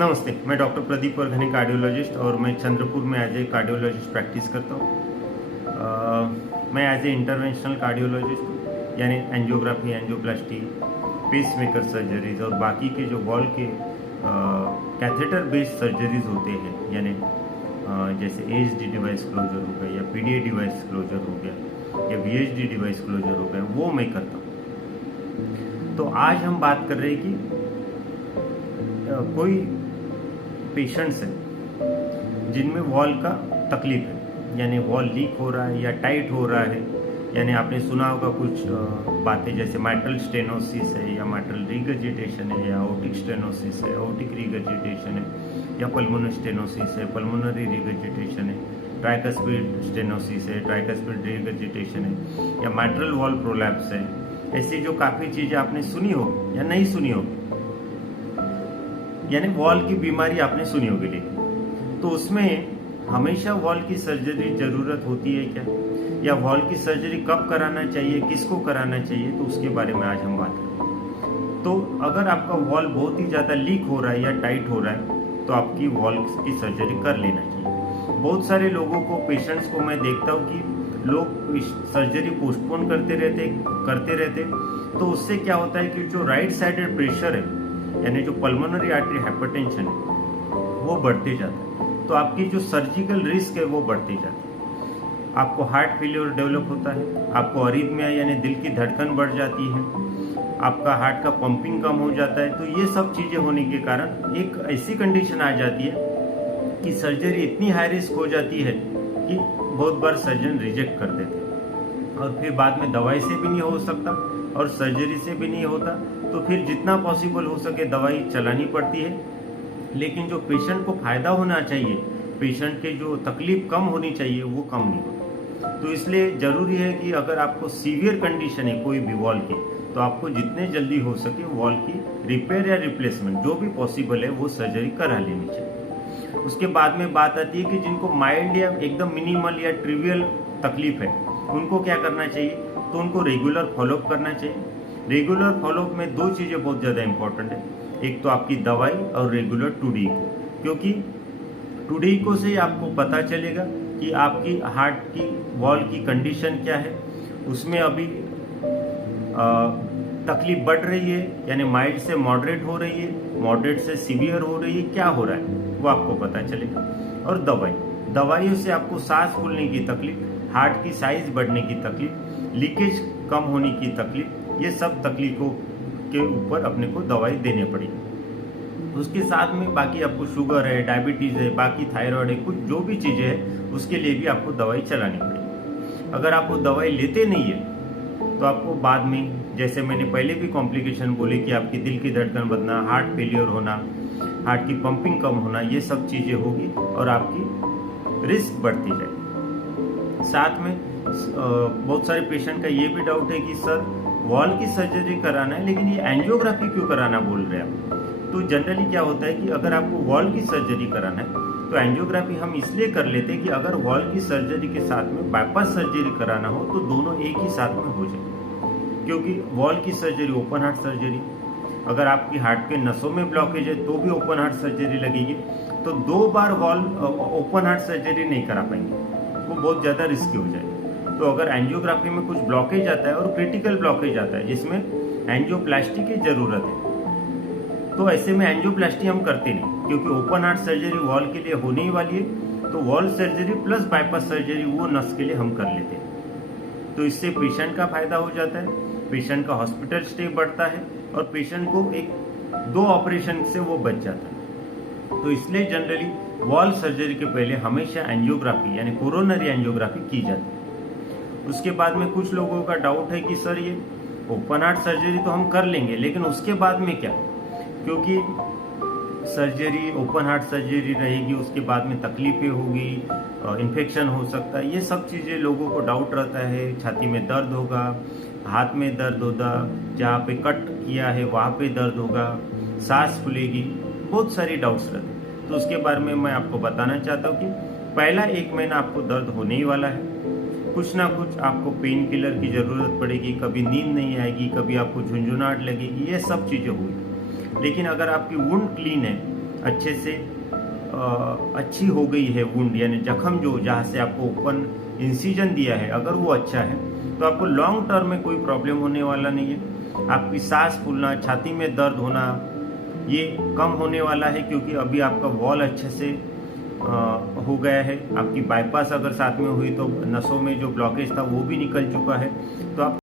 नमस्ते, मैं doctor Pradeep वर्घनी cardiologist और मैं चंद्रपुर में एज ए कार्डियोलॉजिस्ट प्रैक्टिस करता हूँ। मैं एज ए इंटरवेंशनल कार्डियोलॉजिस्ट यानी एंजियोग्राफी, एंजियोप्लास्टी, पेसमेकर सर्जरीज और बाकी के जो वॉल के कैथेटर बेस्ड सर्जरीज होते हैं, यानी जैसे एएचडी डिवाइस क्लोजर हो गया या पीडीए डिवाइस क्लोजर हो गया या वीएचडी डिवाइस क्लोजर हो गया, वो मैं करता हूँ। तो आज हम बात कर रहे हैं कि कोई पेशेंट्स हैं जिनमें वॉल का तकलीफ है, यानी वॉल लीक हो रहा है या टाइट हो रहा है, यानी आपने सुना होगा कुछ बातें जैसे माइट्रल स्टेनोसिस है या माइट्रल रिगर्जिटेशन है या आर्टिक स्टेनोसिस है, आर्टिक रिगर्जिटेशन है या पल्मोनरी स्टेनोसिस है, पल्मोनरी रिगर्जिटेशन है, ट्राइकस्पिड स्टेनोसिस है, ट्राइकस्पिड रिगर्जिटेशन है या माइट्रल वॉल प्रोलैप्स है। ऐसी जो काफ़ी चीज़ें आपने सुनी हो या नहीं सुनी हो, यानी वॉल की बीमारी आपने सुनी होगी, लेकिन तो उसमें हमेशा वॉल की सर्जरी ज़रूरत होती है क्या, या वॉल की सर्जरी कब कराना चाहिए, किसको कराना चाहिए, तो उसके बारे में आज हम बात करें। तो अगर आपका वॉल बहुत ही ज़्यादा लीक हो रहा है या टाइट हो रहा है तो आपकी वॉल की सर्जरी कर लेना चाहिए। बहुत सारे लोगों को, पेशेंट्स को मैं देखता हूँ कि लोग सर्जरी पोस्टपोन करते रहते, तो उससे क्या होता है कि जो राइट साइडेड प्रेशर है, यानी जो पल्मोनरी आर्टरी हाइपरटेंशन है, वो बढ़ते जाता है। तो आपकी जो सर्जिकल रिस्क है वो बढ़ती जाती है। आपको हार्ट फेलियर डेवलप होता है, आपको अरिथमिया यानी दिल की धड़कन बढ़ जाती है, आपका हार्ट का पंपिंग कम हो जाता है। तो ये सब चीज़ें होने के कारण एक ऐसी कंडीशन आ जाती है कि सर्जरी इतनी हाई रिस्क हो जाती है कि बहुत बार सर्जन रिजेक्ट कर देते हैं और फिर बाद में दवाई से भी नहीं हो सकता और सर्जरी से भी नहीं होता, तो फिर जितना पॉसिबल हो सके दवाई चलानी पड़ती है। लेकिन जो पेशेंट को फायदा होना चाहिए, पेशेंट के जो तकलीफ कम होनी चाहिए, वो कम नहीं होती। तो इसलिए ज़रूरी है कि अगर आपको सीवियर कंडीशन है कोई भी वॉल की, तो आपको जितने जल्दी हो सके वॉल की रिपेयर या रिप्लेसमेंट जो भी पॉसिबल है वो सर्जरी करा लेनी चाहिए। उसके बाद में बात आती है कि जिनको माइल्ड या एकदम मिनिमल या ट्रिवियल तकलीफ है, उनको क्या करना चाहिए, तो उनको रेगुलर फॉलोअप करना चाहिए। रेगुलर फॉलोअप में दो चीज़ें बहुत ज़्यादा इंपॉर्टेंट है, एक तो आपकी दवाई और रेगुलर टूडी को, क्योंकि टूडी को से आपको पता चलेगा कि आपकी हार्ट की वॉल की कंडीशन क्या है, उसमें अभी तकलीफ बढ़ रही है यानी माइल्ड से मॉडरेट हो रही है, मॉडरेट से सीवियर हो रही है, क्या हो रहा है वो आपको पता चलेगा। और दवाइयों से आपको सांस फूलने की तकलीफ, हार्ट की साइज बढ़ने की तकलीफ, लीकेज कम होने की तकलीफ, ये सब तकलीफों के ऊपर अपने को दवाई देने पड़ेगी। उसके साथ में बाकी आपको शुगर है, डायबिटीज़ है, बाकी थायराइड है, कुछ जो भी चीज़ें हैं उसके लिए भी आपको दवाई चलानी पड़ेगी। अगर आप वो दवाई लेते नहीं है तो आपको बाद में, जैसे मैंने पहले भी कॉम्प्लिकेशन बोले कि आपकी दिल की धड़कन बढ़ना, हार्ट फेलियर होना, हार्ट की पंपिंग कम होना, ये सब चीज़ें होगी और आपकी रिस्क बढ़ती जाएगी। साथ में बहुत सारे पेशेंट का ये भी डाउट है कि सर वॉल की सर्जरी कराना है लेकिन ये एंजियोग्राफी क्यों कराना बोल रहे हैं आप। तो जनरली क्या होता है कि अगर आपको वॉल की सर्जरी कराना है तो एंजियोग्राफी हम इसलिए कर लेते हैं कि अगर वॉल की सर्जरी के साथ में बाईपास सर्जरी कराना हो तो दोनों एक ही साथ में हो जाए। क्योंकि वॉल की सर्जरी ओपन हार्ट सर्जरी, अगर आपकी हार्ट के नसों में ब्लॉकेज है तो भी ओपन हार्ट सर्जरी लगेगी, तो 2 बार वॉल ओपन हार्ट सर्जरी नहीं करा पाएंगे, वो बहुत ज़्यादा रिस्की हो जाएगा। तो अगर एंजियोग्राफी में कुछ ब्लॉकेज आता है और क्रिटिकल ब्लॉकेज आता है जिसमें एंजियोप्लास्टी की ज़रूरत है, तो ऐसे में एंजियोप्लास्टी हम करते नहीं, क्योंकि ओपन हार्ट सर्जरी वॉल के लिए होने ही वाली है, तो wall surgery plus bypass surgery वो नस के लिए हम कर लेते हैं। तो इससे पेशेंट का फायदा हो जाता है, पेशेंट का हॉस्पिटल स्टे बढ़ता है और पेशेंट को 1-2 ऑपरेशन से वो बच जाता है। तो इसलिए जनरली वॉल सर्जरी के पहले हमेशा एंजियोग्राफी यानी कोरोनरी एंजियोग्राफी की जाती है। उसके बाद में कुछ लोगों का डाउट है कि सर ये ओपन हार्ट सर्जरी तो हम कर लेंगे लेकिन उसके बाद में क्या, क्योंकि सर्जरी ओपन हार्ट सर्जरी रहेगी, उसके बाद में तकलीफें होगी, इन्फेक्शन हो सकता है, ये सब चीज़ें लोगों को डाउट रहता है। छाती में दर्द होगा, हाथ में दर्द होगा, जहाँ पे कट किया है वहाँ पे दर्द होगा, सांस फूलेगी, बहुत सारी डाउट्स रहते हैं। तो उसके बारे में मैं आपको बताना चाहता हूँ कि पहला 1 महीना आपको दर्द होने ही वाला है, कुछ ना कुछ आपको पेन किलर की ज़रूरत पड़ेगी, कभी नींद नहीं आएगी, कभी आपको झुंझुनाहट लगेगी, ये सब चीज़ें हुई। लेकिन अगर आपकी वुंड क्लीन है, अच्छे से अच्छी हो गई है वुंड, यानी जख्म जो जहाँ से आपको ओपन इंसिजन दिया है, अगर वो अच्छा है तो आपको लॉन्ग टर्म में कोई प्रॉब्लम होने वाला नहीं है। आपकी सांस फूलना, छाती में दर्द होना ये कम होने वाला है, क्योंकि अभी आपका वॉल अच्छे से हो गया है। आपकी बाईपास अगर साथ में हुई तो नसों में जो ब्लॉकेज था वो भी निकल चुका है। तो आप